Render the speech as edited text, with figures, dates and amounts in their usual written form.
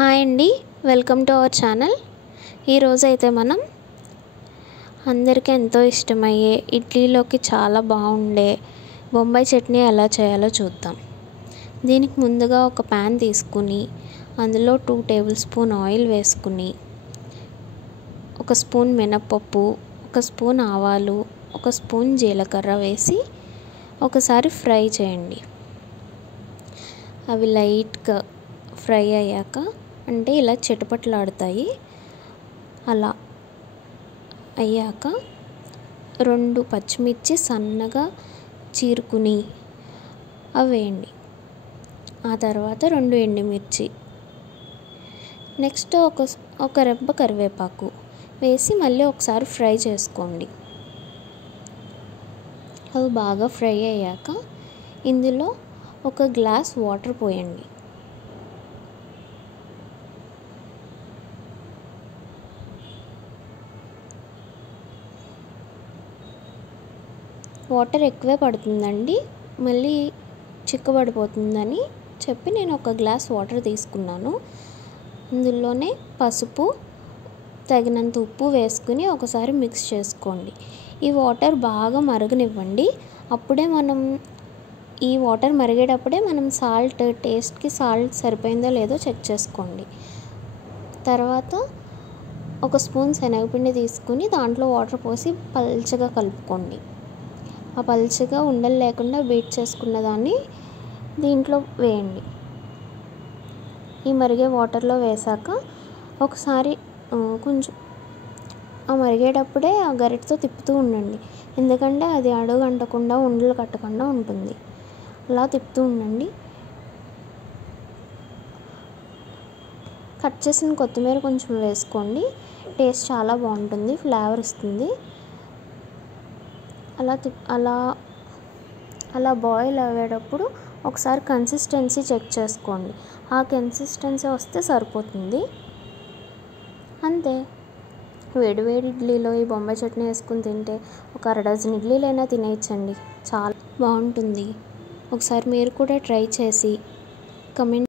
Hi అండి, welcome to our channel. ఈరోజైతే మనం అందరికీ ఎంతో ఇష్టమయ్యే ఇడ్లీలోకి చాలా బాగుండే బొంబాయి చట్నీ ఎలా చేయాలో చూద్దాం. దీనికి ముందుగా ఒక ప్యాన్ తీసుకుని అందులో 2 టేబుల్ స్పూన్ ఆయిల్ వేసుకుని 1 స్పూన్ మినప్పప్పు, 1 స్పూన్ ఆవాలు, 1 స్పూన్ జీలకర్ర వేసి ఒకసారి ఫ్రై చేయండి. అవి లైట్గా ఫ్రై అయ్యాక అంటే ఇలా చిటపటలాడుతాయి. అలా అయ్యాక 2 పచ్చిమిర్చి సన్నగా చీరుకుని అవి వేయండి. ఆ తర్వాత 2 ఎండుమిర్చి, నెక్స్ట్ ఒక రెబ్బ కరివేపాకు వేసి మళ్ళీ ఒకసారి ఫ్రై చేసుకోండి. అవి బాగా ఫ్రై అయ్యాక ఇందులో 1 గ్లాస్ వాటర్ పోయండి. వాటర్ ఎక్కువే పడుతుందండి, మళ్ళీ చిక్కబడిపోతుందని చెప్పి నేను 1 గ్లాస్ వాటర్ తీసుకున్నాను. ఇందులోనే పసుపు, తగినంత ఉప్పు వేసుకుని ఒకసారి మిక్స్ చేసుకోండి. ఈ వాటర్ బాగా మరగనివ్వండి. అప్పుడే ఈ వాటర్ మరిగేటప్పుడే మనం టేస్ట్కి సాల్ట్ సరిపోయిందో లేదో చెక్ చేసుకోండి. తర్వాత 1 స్పూన్ శనగపిండి తీసుకుని దాంట్లో వాటర్ పోసి పల్చగా కలుపుకోండి. ఆ పల్చగా ఉండలు లేకుండా బీట్ చేసుకున్న దాన్ని దీంట్లో వేయండి. ఈ మరిగే వాటర్లో వేసాక ఒకసారి కొంచెం ఆ మరిగేటప్పుడే ఆ గరిటతో తిప్పుతూ ఉండండి, ఎందుకంటే అది అడుగు అంటకుండా ఉండలు కట్టకుండా ఉంటుంది. అలా తిప్పుతూ ఉండండి. కట్ చేసిన కొత్తిమీర కొంచెం వేసుకోండి, టేస్ట్ చాలా బాగుంటుంది, ఫ్లేవర్ ఇస్తుంది. అలా బాయిల్ అయ్యేటప్పుడు ఒకసారి కన్సిస్టెన్సీ చెక్ చేసుకోండి. ఆ కన్సిస్టెన్సీ వస్తే సరిపోతుంది. అంతే, వేడివేడి ఇడ్లీలో ఈ బొంబాయి చట్నీ వేసుకుని తింటే ఒక 1/2 డజన్ ఇడ్లీలైనా తినేయచ్చండి. చాలా బాగుంటుంది. ఒకసారి మీరు కూడా ట్రై చేసి కమెంట్